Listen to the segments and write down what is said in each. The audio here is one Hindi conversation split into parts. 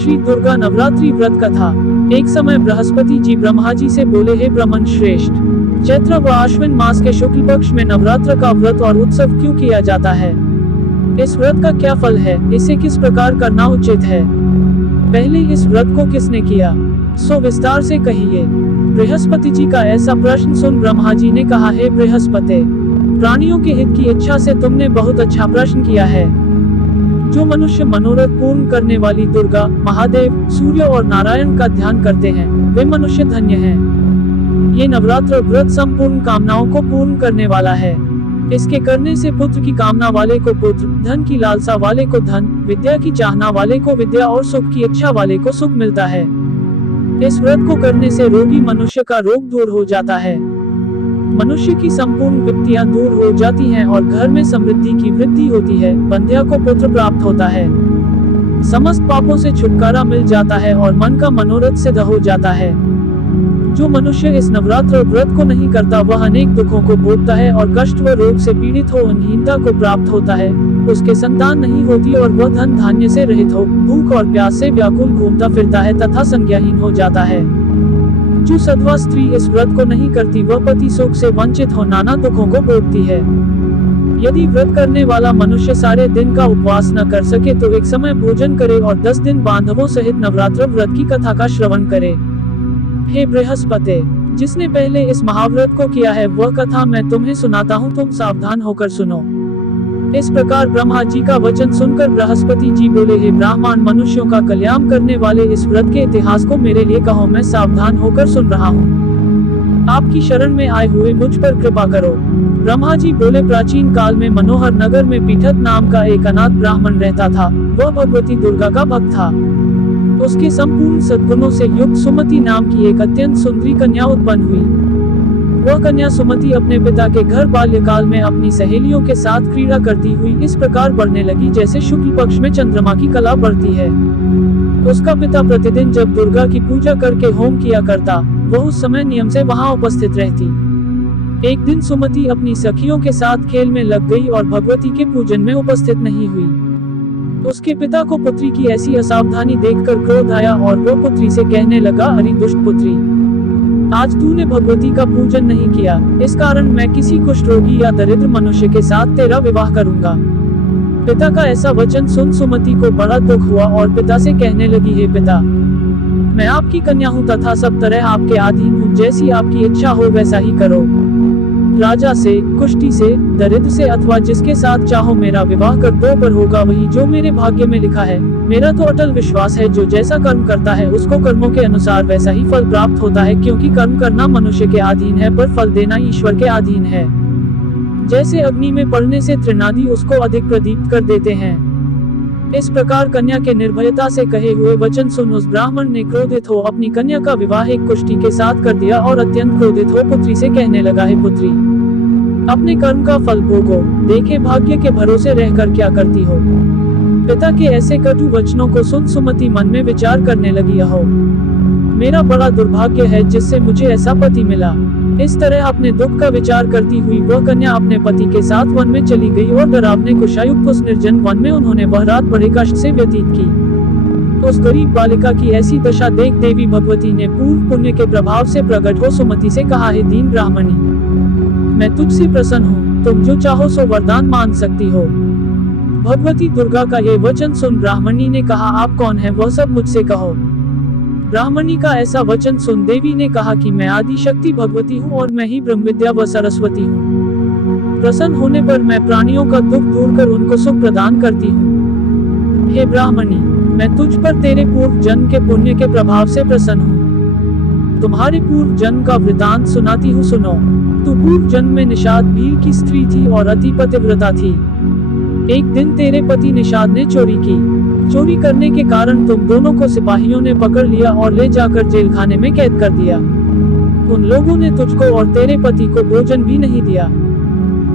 श्री दुर्गा नवरात्रि व्रत कथा। एक समय बृहस्पति जी ब्रह्मा जी से बोले, हे ब्रह्मन श्रेष्ठ, चैत्र व आश्विन मास के शुक्ल पक्ष में नवरात्र का व्रत और उत्सव क्यों किया जाता है? इस व्रत का क्या फल है? इसे किस प्रकार करना उचित है? पहले इस व्रत को किसने किया, सो विस्तार से कहिए। बृहस्पति जी का ऐसा प्रश्न सुन ब्रह्मा जी ने कहा, हे बृहस्पति, प्राणियों के हित की इच्छा से तुमने बहुत अच्छा प्रश्न किया है। जो मनुष्य मनोरथ पूर्ण करने वाली दुर्गा, महादेव, सूर्य और नारायण का ध्यान करते हैं, वे मनुष्य धन्य हैं। ये नवरात्र व्रत संपूर्ण कामनाओं को पूर्ण करने वाला है। इसके करने से पुत्र की कामना वाले को पुत्र, धन की लालसा वाले को धन, विद्या की चाहना वाले को विद्या और सुख की इच्छा वाले को सुख मिलता है। इस व्रत को करने से रोगी मनुष्य का रोग दूर हो जाता है, मनुष्य की संपूर्ण विपत्तियां दूर हो जाती हैं और घर में समृद्धि की वृद्धि होती है। बंध्या को पुत्र प्राप्त होता है, समस्त पापों से छुटकारा मिल जाता है और मन का मनोरथ सिद्ध हो जाता है। जो मनुष्य इस नवरात्र व्रत को नहीं करता, वह अनेक दुखों को भोगता है और कष्ट व रोग से पीड़ित हो अंधहीनता को प्राप्त होता है। उसके संतान नहीं होती और वह धन धान्य से रहित हो भूख और प्यास से व्याकुल घूमता फिरता है तथा संज्ञाहीन हो जाता है। जो सधवा स्त्री इस व्रत को नहीं करती, वह पति सुख से वंचित हो नाना दुखों को भोगती है। यदि व्रत करने वाला मनुष्य सारे दिन का उपवास न कर सके तो एक समय भोजन करे और 10 दिन बांधवों सहित नवरात्र व्रत की कथा का श्रवण करे। हे बृहस्पति, जिसने पहले इस महाव्रत को किया है, वह कथा मैं तुम्हें सुनाता हूँ, तुम सावधान होकर सुनो। इस प्रकार ब्रह्मा जी का वचन सुनकर बृहस्पति जी बोले, हे ब्राह्मण, मनुष्यों का कल्याण करने वाले इस व्रत के इतिहास को मेरे लिए कहो, मैं सावधान होकर सुन रहा हूँ। आपकी शरण में आए हुए मुझ पर कृपा करो। ब्रह्मा जी बोले, प्राचीन काल में मनोहर नगर में पीठत नाम का एक अनाथ ब्राह्मण रहता था। वह भगवती दुर्गा का भक्त था। उसके संपूर्ण सद्गुणों से युक्त सुमति नाम की एक अत्यंत सुंदरी कन्या उत्पन्न हुई। वह कन्या सुमति अपने पिता के घर बाल्यकाल में अपनी सहेलियों के साथ क्रीड़ा करती हुई इस प्रकार बढ़ने लगी जैसे शुक्ल पक्ष में चंद्रमा की कला बढ़ती है। उसका पिता प्रतिदिन जब दुर्गा की पूजा करके होम किया करता, वह उस समय नियम से वहां उपस्थित रहती। एक दिन सुमति अपनी सखियों के साथ खेल में लग गई और भगवती के पूजन में उपस्थित नहीं हुई। उसके पिता को पुत्री की ऐसी असावधानी देखकर क्रोध आया और वह पुत्री से कहने लगा, अरे दुष्ट पुत्री, आज तूने भगवती का पूजन नहीं किया, इस कारण मैं किसी कुष्ठ रोगी या दरिद्र मनुष्य के साथ तेरा विवाह करूंगा। पिता का ऐसा वचन सुन सुमति को बड़ा दुख हुआ और पिता से कहने लगी, हे पिता, मैं आपकी कन्या हूँ तथा सब तरह आपके अधीन हूँ, जैसी आपकी इच्छा हो वैसा ही करो। राजा से, कुष्ठी से, दरिद्र से अथवा जिसके साथ चाहो मेरा विवाह कर दो, पर होगा वही जो मेरे भाग्य में लिखा है। मेरा तो अटल विश्वास है, जो जैसा कर्म करता है उसको कर्मों के अनुसार वैसा ही फल प्राप्त होता है, क्योंकि कर्म करना मनुष्य के अधीन है पर फल देना ईश्वर के अधीन है। जैसे अग्नि में पड़ने से तृणादि उसको अधिक प्रदीप्त कर देते हैं, इस प्रकार कन्या के निर्भयता से कहे हुए वचन सुन उस ब्राह्मण ने क्रोधित हो अपनी कन्या का विवाह एक कुष्ठी के साथ कर दिया और अत्यंत क्रोधित हो पुत्री से कहने लगा, हे पुत्री, अपने कर्म का फल भोगो, देखे भाग्य के भरोसे रहकर क्या करती हो। पिता के ऐसे कटु वचनों को सुन सुमति मन में विचार करने लगी, अहो, मेरा बड़ा दुर्भाग्य है जिससे मुझे ऐसा पति मिला। इस तरह अपने दुख का विचार करती हुई वह कन्या अपने पति के साथ वन में चली गई और डरावने कुशायुक्त उस निर्जन वन में उन्होंने वह रात बड़े कष्ट से व्यतीत की। उस गरीब बालिका की ऐसी दशा देख देवी भगवती ने पूर्व पुण्य के प्रभाव से प्रकट हो सुमति से कहा, हे दीन ब्राह्मणी, मैं तुझसे प्रसन्न हूँ, तुम जो चाहो सो वरदान मांग सकती हो। भगवती दुर्गा का ये वचन सुन ब्राह्मणी ने कहा, आप कौन है वह सब मुझसे कहो। ब्राह्मणी का ऐसा वचन सुन देवी ने कहा कि मैं आदि शक्ति भगवती हूँ और मैं ही ब्रह्म विद्या व सरस्वती हूँ। प्रसन्न होने पर मैं प्राणियों का दुख दूर कर उनको सुख प्रदान करती हूँ। हे ब्राह्मणी, मैं तुझ पर तेरे पूर्व जन्म के पुण्य के प्रभाव से प्रसन्न हूँ। तुम्हारे पूर्व जन्म का वृतांत सुनाती हूँ, सुनो। तू पूर्व जन्म में निषाद भील की स्त्री थी और अति पतिव्रता थी। एक दिन तेरे पति निषाद ने चोरी की। चोरी करने के कारण तुम दोनों को सिपाहियों ने पकड़ लिया और ले जाकर जेल खाने में कैद कर दिया। उन लोगों ने तुझको और तेरे पति को भोजन भी नहीं दिया।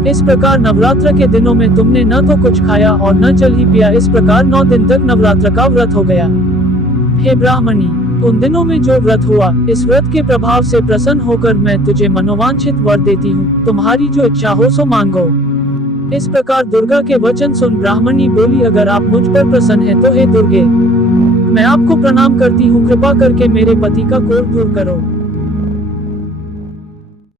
इस प्रकार नवरात्र के दिनों में तुमने न तो कुछ खाया और न जल ही पिया। इस प्रकार 9 दिन तक नवरात्र का व्रत हो गया। हे ब्राह्मणी, उन दिनों में जो व्रत हुआ, इस व्रत के प्रभाव से प्रसन्न होकर मैं तुझे मनोवांछित वर देती हूँ। तुम्हारी जो इच्छा हो सो मांगो। इस प्रकार दुर्गा के वचन सुन ब्राह्मणी बोली, अगर आप मुझ पर प्रसन्न हैं तो हे दुर्गे, मैं आपको प्रणाम करती हूँ, कृपा करके मेरे पति का कोढ़ दूर करो।